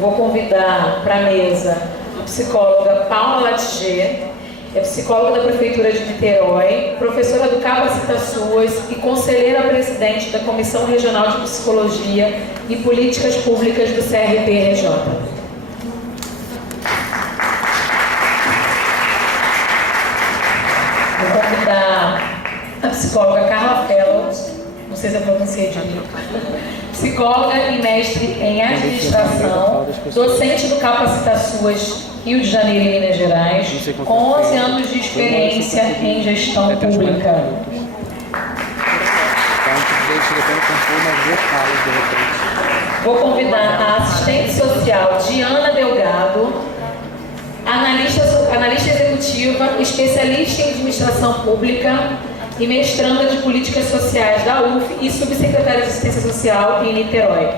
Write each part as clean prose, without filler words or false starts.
Vou convidar para a mesa a psicóloga Paula Latiger, é psicóloga da Prefeitura de Niterói, professora do Capacita SUAS e conselheira presidente da Comissão Regional de Psicologia e Políticas Públicas do CRP-RJ. Vou convidar a psicóloga Carla Fellows, não sei se eu pronunciei direito, psicóloga e mestre em administração, docente do Capacita SUAS Rio de Janeiro e Minas Gerais, com 11 anos de experiência em gestão pública. Vou convidar a assistente social Diana Delgado, analista executiva, especialista em administração pública e mestranda de políticas sociais da UF e subsecretária de assistência social em Niterói.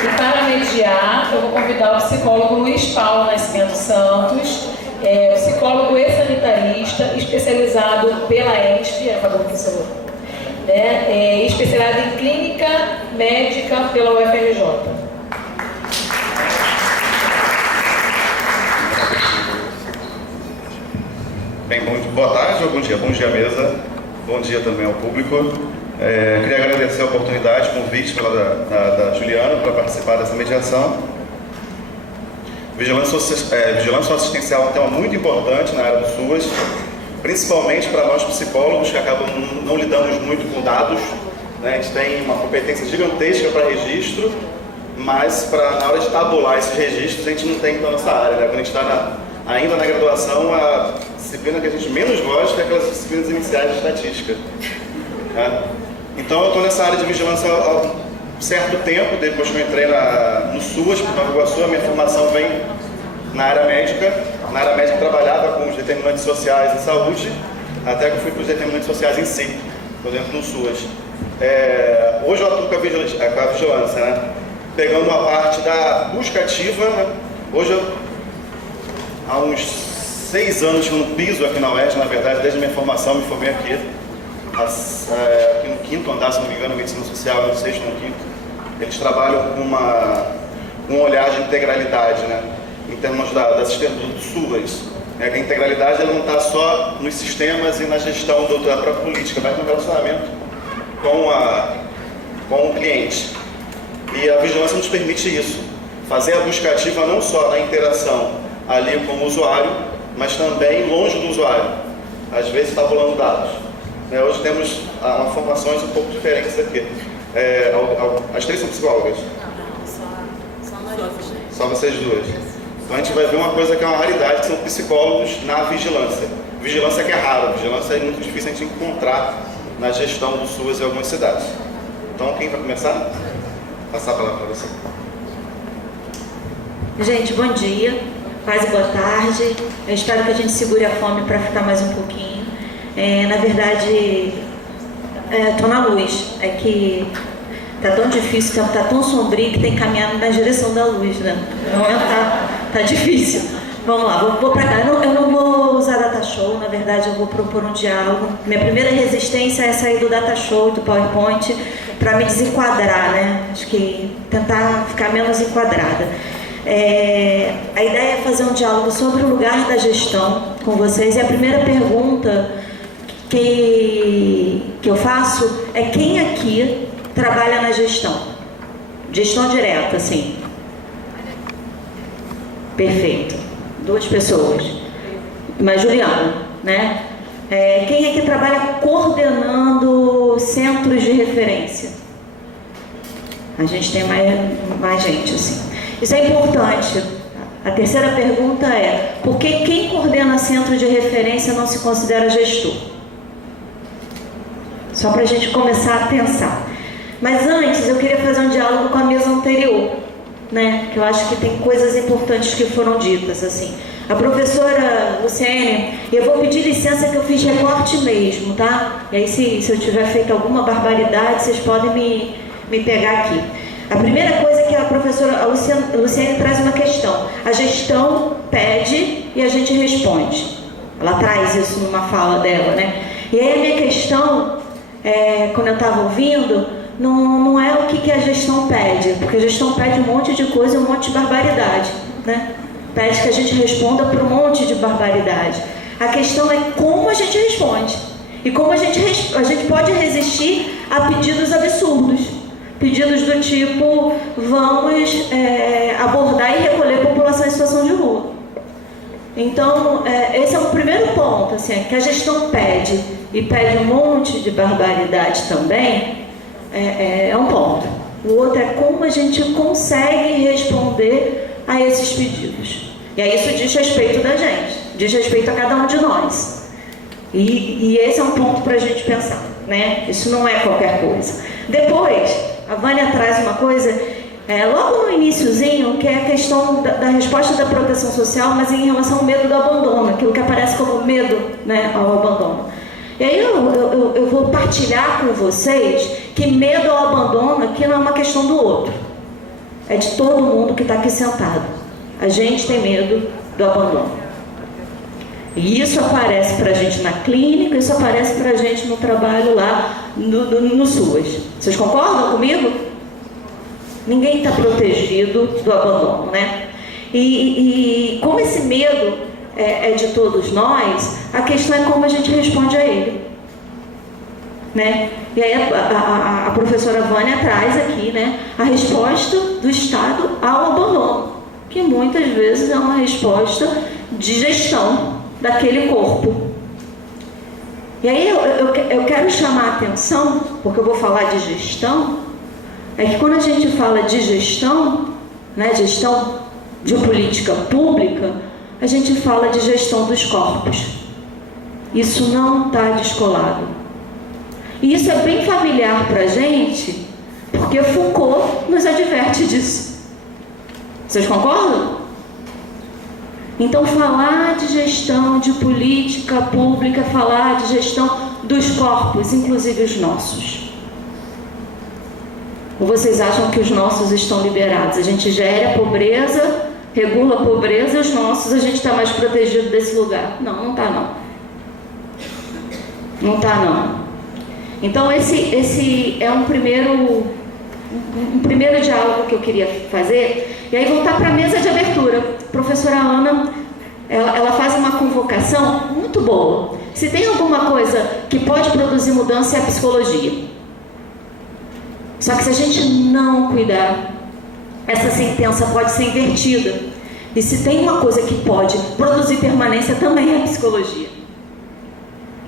E para mediar, eu vou convidar o psicólogo Luiz Paulo Nascimento Santos, psicólogo e sanitarista, especializado pela ESP, especializado em clínica médica pela UFRJ. Bem, boa tarde ou bom dia mesa, bom dia também ao público. Queria agradecer a oportunidade, o convite da Juliana para participar dessa mediação. Vigilância assistencial é um tema muito importante na área do SUAS, principalmente para nós psicólogos que acabam não lidamos muito com dados, né? A gente tem uma competência gigantesca para registro, mas na hora de tabular esses registros a gente não tem na nossa área, né? Quando a gente está ainda na graduação, a disciplina que a gente menos gosta é aquelas disciplinas iniciais de estatística. Né? Então eu estou nessa área de vigilância há um certo tempo, depois que eu entrei no SUAS, por Nova Iguaçu, a minha formação vem na área médica. Na área médica eu trabalhava com os determinantes sociais em saúde, até que eu fui para os determinantes sociais em si, por exemplo, no SUAS. Hoje eu atuo com a vigilância, né? Pegando uma parte da busca ativa. Né? Hoje há uns 6 anos que eu não piso aqui na UERJ, na verdade, desde a minha formação, me formei aqui no 5º andar, se não me engano, medicina social, no 6º ou no 5º. Eles trabalham com um olhar de integralidade, né? Em termos do SUAS. Né? A integralidade ela não está só nos sistemas e na gestão da própria política, mas no relacionamento com o cliente. E a vigilância nos permite isso, fazer a busca ativa não só na interação ali com o usuário, mas também longe do usuário, às vezes tabulando dados. Hoje temos formações um pouco diferentes aqui. As 3 são psicólogas? Só vocês duas. Então a gente vai ver uma coisa que é uma raridade, que são psicólogos na vigilância. Vigilância que é raro, vigilância é muito difícil a gente encontrar na gestão do SUAS em algumas cidades. Então quem vai começar? Vou passar a palavra para você. Gente, bom dia. Quase boa tarde. Eu espero que a gente segure a fome para ficar mais um pouquinho. Na verdade, estou na luz. É que tá tão difícil, o tempo tá tão sombrio que tem que caminhar na direção da luz, né? Não tá difícil. Vamos lá, vou para cá. Eu não vou usar data show, na verdade eu vou propor um diálogo. Minha primeira resistência é sair do data show, do PowerPoint, para me desenquadrar, né? Acho que tentar ficar menos enquadrada. A ideia é fazer um diálogo sobre o lugar da gestão com vocês. E a primeira pergunta que eu faço é: quem aqui trabalha na gestão? Gestão direta, assim. Perfeito. 2 pessoas. Mas Juliana, né? Quem aqui trabalha coordenando centros de referência? A gente tem mais gente, assim. Isso é importante. A terceira pergunta é: por que quem coordena centro de referência não se considera gestor? Só para a gente começar a pensar. Mas antes, eu queria fazer um diálogo com a mesa anterior, né? Que eu acho que tem coisas importantes que foram ditas, assim. A professora Luciene, eu vou pedir licença que eu fiz recorte mesmo, tá? E aí, se eu tiver feito alguma barbaridade, vocês podem me pegar aqui. A primeira coisa é que a professora Luciene traz uma questão. A gestão pede e a gente responde. Ela traz isso numa fala dela, né? E aí a minha questão, quando eu estava ouvindo, não é o que a gestão pede, porque a gestão pede um monte de coisa e um monte de barbaridade, né? Pede que a gente responda por um monte de barbaridade. A questão é como a gente responde e como a gente pode resistir a pedidos absurdos. Pedidos do tipo, vamos abordar e recolher a população em situação de rua. Então, esse é o primeiro ponto, assim, que a gestão pede e pede um monte de barbaridade também, é um ponto. O outro é como a gente consegue responder a esses pedidos. E aí isso diz respeito da gente, diz respeito a cada um de nós. E esse é um ponto para a gente pensar, né? Isso não é qualquer coisa. Depois, a Vânia traz uma coisa, logo no iniciozinho, que é a questão da resposta da proteção social, mas em relação ao medo do abandono, aquilo que aparece como medo, né, ao abandono. E aí eu vou partilhar com vocês que medo ao abandono aqui não é uma questão do outro. É de todo mundo que está aqui sentado. A gente tem medo do abandono. E isso aparece para a gente na clínica, isso aparece para a gente no trabalho lá no SUAS. Vocês concordam comigo? Ninguém está protegido do abandono, né? E como esse medo é de todos nós, a questão é como a gente responde a ele, né? E aí a professora Vânia traz aqui, né, a resposta do Estado ao abandono, que muitas vezes é uma resposta de gestão daquele corpo. E aí eu quero chamar a atenção, porque eu vou falar de gestão, é que quando a gente fala de gestão, né, gestão de política pública, a gente fala de gestão dos corpos. Isso não está descolado. E isso é bem familiar para a gente, porque Foucault nos adverte disso. Vocês concordam? Então, falar de gestão de política pública, falar de gestão dos corpos, inclusive os nossos. Ou vocês acham que os nossos estão liberados? A gente gera a pobreza, regula a pobreza e os nossos a gente está mais protegido desse lugar. Não, não está não. Não está não. Então esse é um primeiro diálogo que eu queria fazer. E aí voltar para a mesa de abertura. A professora Ana, ela faz uma convocação muito boa. Se tem alguma coisa que pode produzir mudança é a psicologia. Só que se a gente não cuidar, essa sentença pode ser invertida. E se tem uma coisa que pode produzir permanência, também é a psicologia.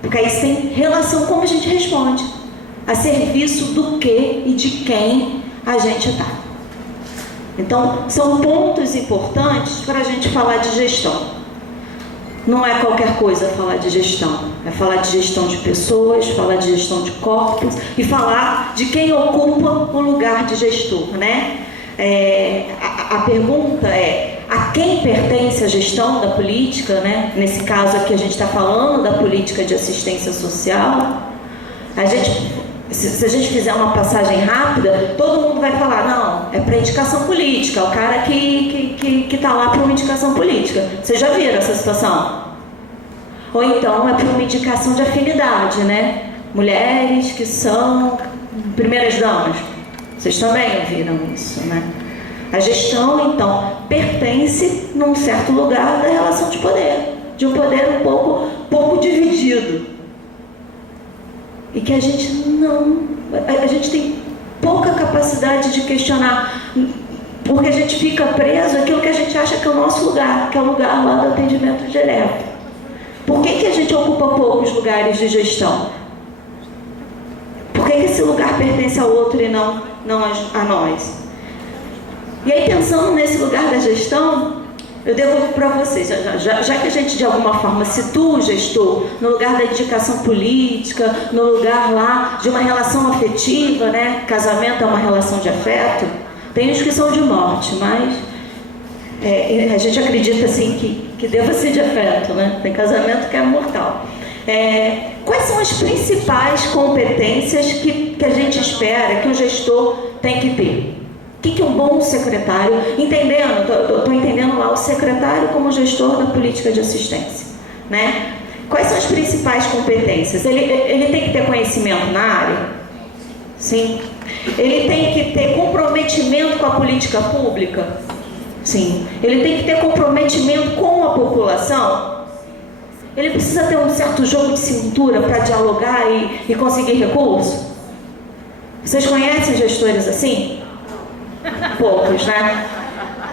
Porque aí tem relação como a gente responde, a serviço do que e de quem a gente está. Então, são pontos importantes para a gente falar de gestão. Não é qualquer coisa falar de gestão. É falar de gestão de pessoas, falar de gestão de corpos e falar de quem ocupa o lugar de gestor, né? A pergunta é: a quem pertence a gestão da política, né? Nesse caso aqui a gente está falando da política de assistência social. Se a gente fizer uma passagem rápida, todo mundo vai falar, não, é para indicação política, é o cara que está lá para uma indicação política. Vocês já viram essa situação? Ou então é para uma indicação de afinidade, né? Mulheres que são primeiras damas. Vocês também ouviram isso, né? A gestão, então, pertence num certo lugar da relação de poder, de um poder um pouco dividido. E que a gente tem pouca capacidade de questionar, porque a gente fica preso àquilo que a gente acha que é o nosso lugar, que é o lugar lá do atendimento direto. Por que a gente ocupa poucos lugares de gestão? Por que esse lugar pertence ao outro e não a nós? E aí, pensando nesse lugar da gestão, eu devolvo para vocês, já que a gente de alguma forma situa o gestor no lugar da indicação política, no lugar lá de uma relação afetiva, né? Casamento é uma relação de afeto, tem uns que são de morte, mas a gente acredita assim que deva ser de afeto, né? Tem casamento que é mortal. Quais são as principais competências que a gente espera que o gestor tem que ter? O que é um bom secretário? Estou entendendo lá o secretário como gestor da política de assistência, né? Quais são as principais competências? Ele tem que ter conhecimento na área? Sim. Ele tem que ter comprometimento com a política pública? Sim. Ele tem que ter comprometimento com a população? Ele precisa ter um certo jogo de cintura para dialogar e conseguir recursos? Vocês conhecem gestores assim? Poucos, né?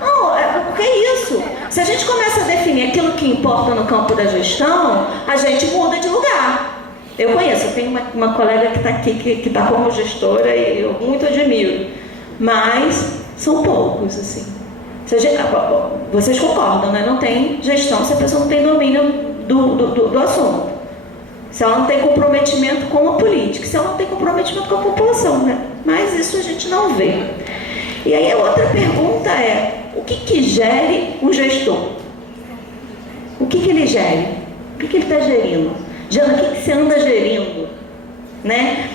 Não, porque é isso. Se a gente começa a definir aquilo que importa no campo da gestão, a gente muda de lugar. Eu conheço, eu tenho uma colega que está aqui, que está como gestora, e eu muito admiro. Mas são poucos, assim. Vocês concordam, né? Não tem gestão se a pessoa não tem domínio do assunto. Se ela não tem comprometimento com a política, se ela não tem comprometimento com a população, né? Mas isso a gente não vê. E aí a outra pergunta é, o que gere um gestor? O que ele gere? O que ele está gerindo? Jana, o que você anda gerindo? Né?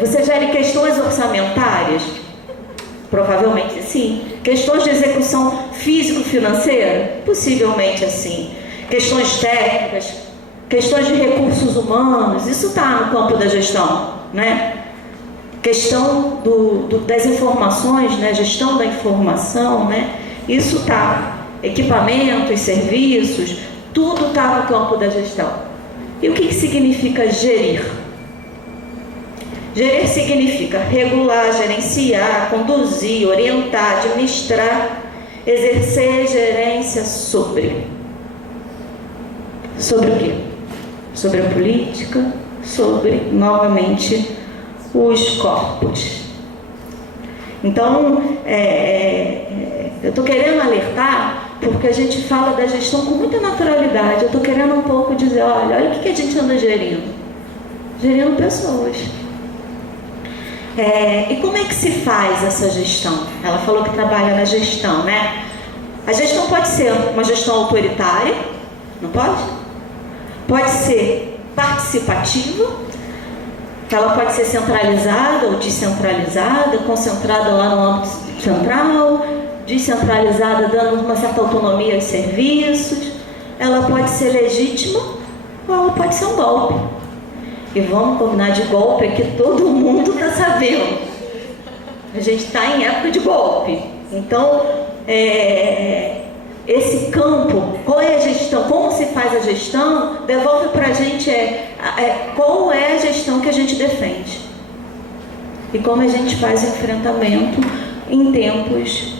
Você gere questões orçamentárias? Provavelmente sim. Questões de execução físico-financeira? Possivelmente assim. Questões técnicas, questões de recursos humanos, isso está no campo da gestão, né? Questão das informações, né? Gestão da informação, né? Isso está. Equipamentos, serviços, tudo está no campo da gestão. E o que significa gerir? Gerir significa regular, gerenciar, conduzir, orientar, administrar, exercer gerência sobre. Sobre o quê? Sobre a política, sobre, novamente, os corpos. Então, eu estou querendo alertar, porque a gente fala da gestão com muita naturalidade. Eu estou querendo um pouco dizer, olha o que a gente anda gerindo? Gerindo pessoas. E como é que se faz essa gestão? Ela falou que trabalha na gestão, né? A gestão pode ser uma gestão autoritária, não pode? Pode ser participativa, ela pode ser centralizada ou descentralizada, concentrada lá no âmbito central, descentralizada, dando uma certa autonomia aos serviços. Ela pode ser legítima ou ela pode ser um golpe. E vamos combinar, de golpe é que todo mundo está sabendo. A gente está em época de golpe. Então, esse campo, qual é a gestão, como se faz a gestão, devolve para a gente qual é a gestão que a gente defende. E como a gente faz o enfrentamento em tempos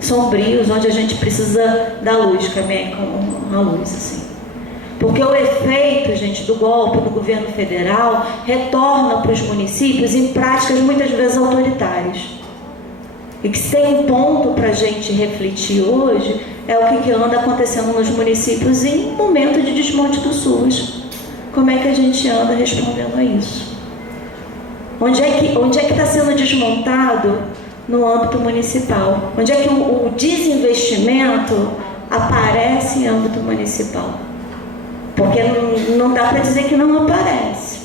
sombrios, onde a gente precisa da luz, caminhar com a luz, assim. Porque o efeito, gente, do golpe do governo federal retorna para os municípios em práticas muitas vezes autoritárias. E que se tem um ponto para a gente refletir hoje, é o que anda acontecendo nos municípios em momento de desmonte do SUS. Como é que a gente anda respondendo a isso? Onde é que está sendo desmontado no âmbito municipal? Onde é que o desinvestimento aparece em âmbito municipal? Porque não dá para dizer que não aparece.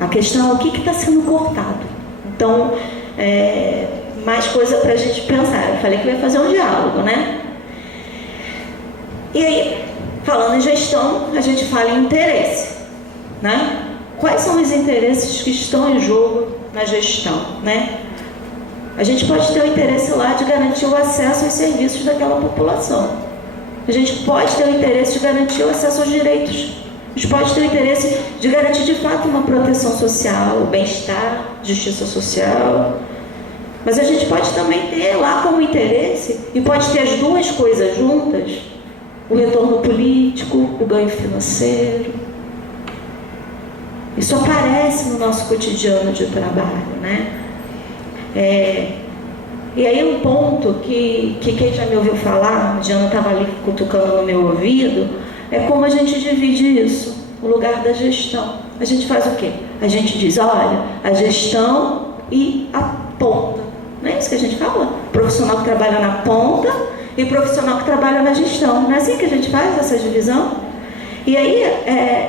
A questão é o que está sendo cortado. Então, mais coisa para a gente pensar. Eu falei que eu ia fazer um diálogo, né? E aí, falando em gestão, a gente fala em interesse, né? Quais são os interesses que estão em jogo na gestão, né? A gente pode ter o interesse lá de garantir o acesso aos serviços daquela população. A gente pode ter o interesse de garantir o acesso aos direitos. A gente pode ter o interesse de garantir de fato uma proteção social, o bem-estar, justiça social. Mas a gente pode também ter lá como interesse, e pode ter as duas coisas juntas, o retorno político, o ganho financeiro. Isso aparece no nosso cotidiano de trabalho, né? E aí um ponto que quem já me ouviu falar, a Diana estava ali cutucando no meu ouvido, é como a gente divide isso, o lugar da gestão. A gente faz o quê? A gente diz, olha, a gestão e a ponta. Não é isso que a gente fala? Profissional que trabalha na ponta e profissional que trabalha na gestão. Não é assim que a gente faz essa divisão? E aí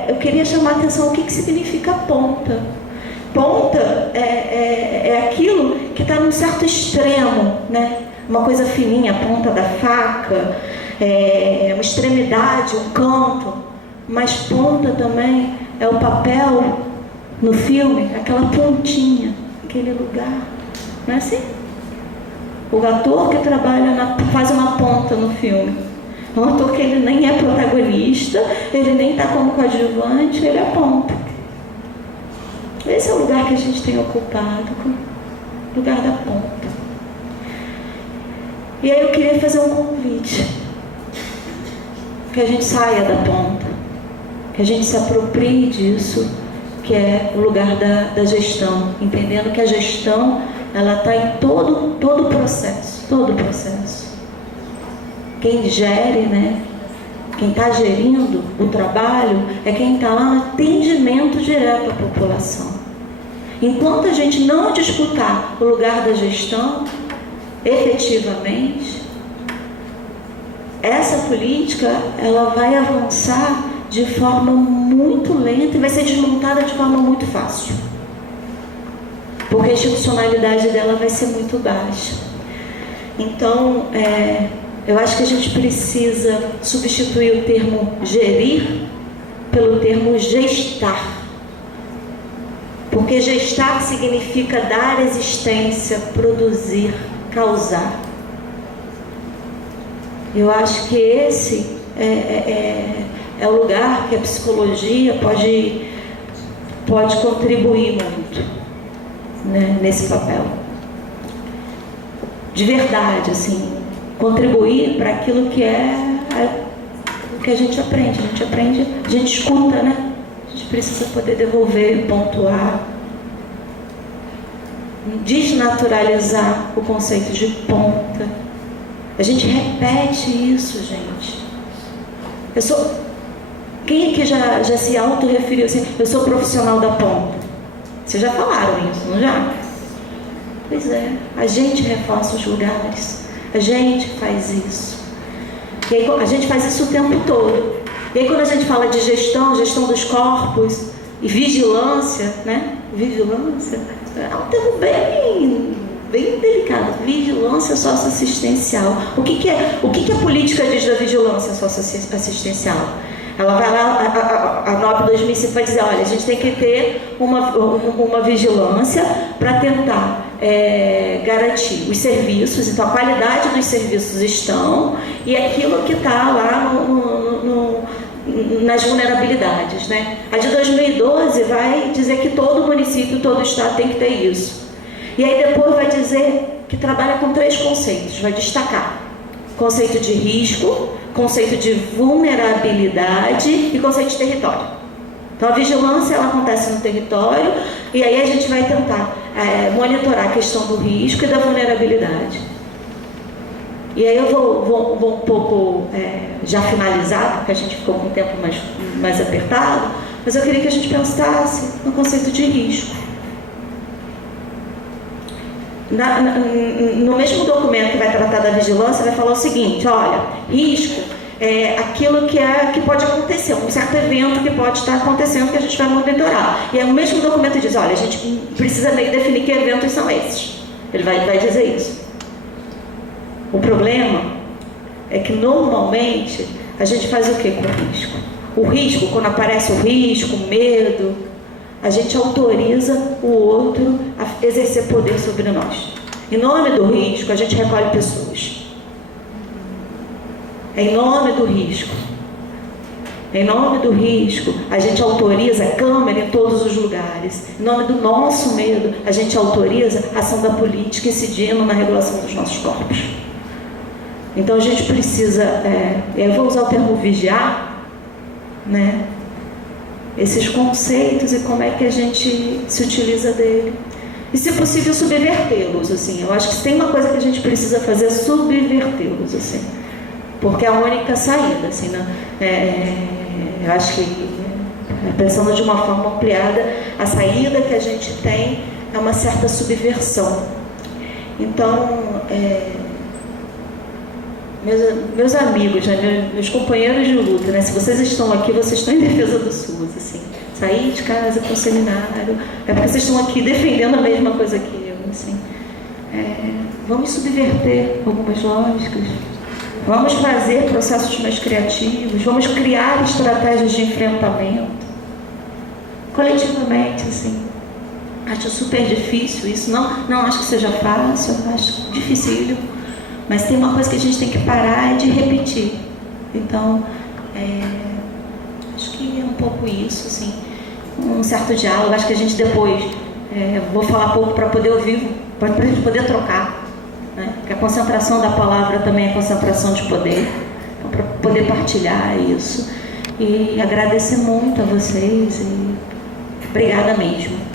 eu queria chamar a atenção o que significa ponta. Ponta é aquilo que está num certo extremo, né? Uma coisa fininha, a ponta da faca, uma extremidade, um canto. Mas ponta também é o papel no filme, aquela pontinha naquele lugar. Não é assim? O ator que trabalha, faz uma ponta no filme. Um ator que ele nem é protagonista, ele nem está como coadjuvante, ele é ponta. Esse é o lugar que a gente tem ocupado, o lugar da ponta. E aí eu queria fazer um convite. Que a gente saia da ponta. Que a gente se aproprie disso, que é o lugar da gestão. Entendendo que a gestão, ela está em todo o processo. Todo o processo. Quem gere, né? Quem está gerindo o trabalho é quem está lá no atendimento direto à população. Enquanto a gente não disputar o lugar da gestão, efetivamente, essa política ela vai avançar de forma muito lenta e vai ser desmontada de forma muito fácil. Porque a institucionalidade dela vai ser muito baixa. Então, eu acho que a gente precisa substituir o termo gerir pelo termo gestar. Porque gestar significa dar existência, produzir, causar. Eu acho que esse é o lugar que a psicologia pode contribuir muito, né, nesse papel. De verdade, assim, contribuir para aquilo que é o que a gente aprende. A gente escuta, né? A gente precisa poder devolver, pontuar, desnaturalizar o conceito de ponta. A gente repete isso, gente. Quem aqui já se autorreferiu assim? Eu sou profissional da ponta. Vocês já falaram isso, não já? Pois é, a gente reforça os lugares. A gente faz isso. E aí, a gente faz isso o tempo todo. E aí quando a gente fala de gestão dos corpos e vigilância, né? Vigilância é um termo bem delicado. Vigilância socioassistencial. O que a política diz da vigilância socioassistencial? Ela vai lá, a NOP 2005 vai dizer, olha, a gente tem que ter uma vigilância para tentar garantir os serviços, então a qualidade dos serviços estão e aquilo que está lá nas vulnerabilidades, né? A de 2012 vai dizer que todo município, todo estado tem que ter isso. E aí depois vai dizer que trabalha com 3 conceitos, vai destacar: conceito de risco, conceito de vulnerabilidade e conceito de território. Então a vigilância ela acontece no território e aí a gente vai tentar monitorar a questão do risco e da vulnerabilidade. E aí eu vou um pouco já finalizar, porque a gente ficou com o tempo mais apertado, mas eu queria que a gente pensasse no conceito de risco. No mesmo documento que vai tratar da vigilância, vai falar o seguinte: olha, risco é aquilo que pode acontecer, um certo evento que pode estar acontecendo que a gente vai monitorar. E aí o mesmo documento diz, olha, a gente precisa meio definir que eventos são esses. Ele vai dizer isso. O problema é que normalmente a gente faz o que com o risco? O risco, quando aparece o risco, o medo, a gente autoriza o outro a exercer poder sobre nós. Em nome do risco, a gente recolhe pessoas. Em nome do risco. Em nome do risco, a gente autoriza a câmera em todos os lugares. Em nome do nosso medo, a gente autoriza a ação da política incidindo na regulação dos nossos corpos. Então a gente precisa, eu vou usar o termo vigiar, né? Esses conceitos e como é que a gente se utiliza dele. E, se possível, subvertê-los, assim. Eu acho que se tem uma coisa que a gente precisa fazer é subvertê-los, assim. Porque é a única saída, assim, né? Eu acho que, pensando de uma forma ampliada, a saída que a gente tem é uma certa subversão. Então, meus amigos, né, meus companheiros de luta, né, se vocês estão aqui, vocês estão em defesa do SUS, assim. Sair de casa para o seminário, é porque vocês estão aqui defendendo a mesma coisa que eu, assim. Vamos subverter algumas lógicas, vamos fazer processos mais criativos, vamos criar estratégias de enfrentamento, coletivamente, assim. Acho super difícil isso, não acho que seja fácil, acho dificílimo, mas tem uma coisa que a gente tem que parar de repetir. Então, acho que é um pouco isso, assim, um certo diálogo. Acho que a gente depois, vou falar pouco para poder ouvir, para a gente poder trocar, né? Porque a concentração da palavra também é concentração de poder, então, para poder partilhar isso. E agradecer muito a vocês e obrigada mesmo.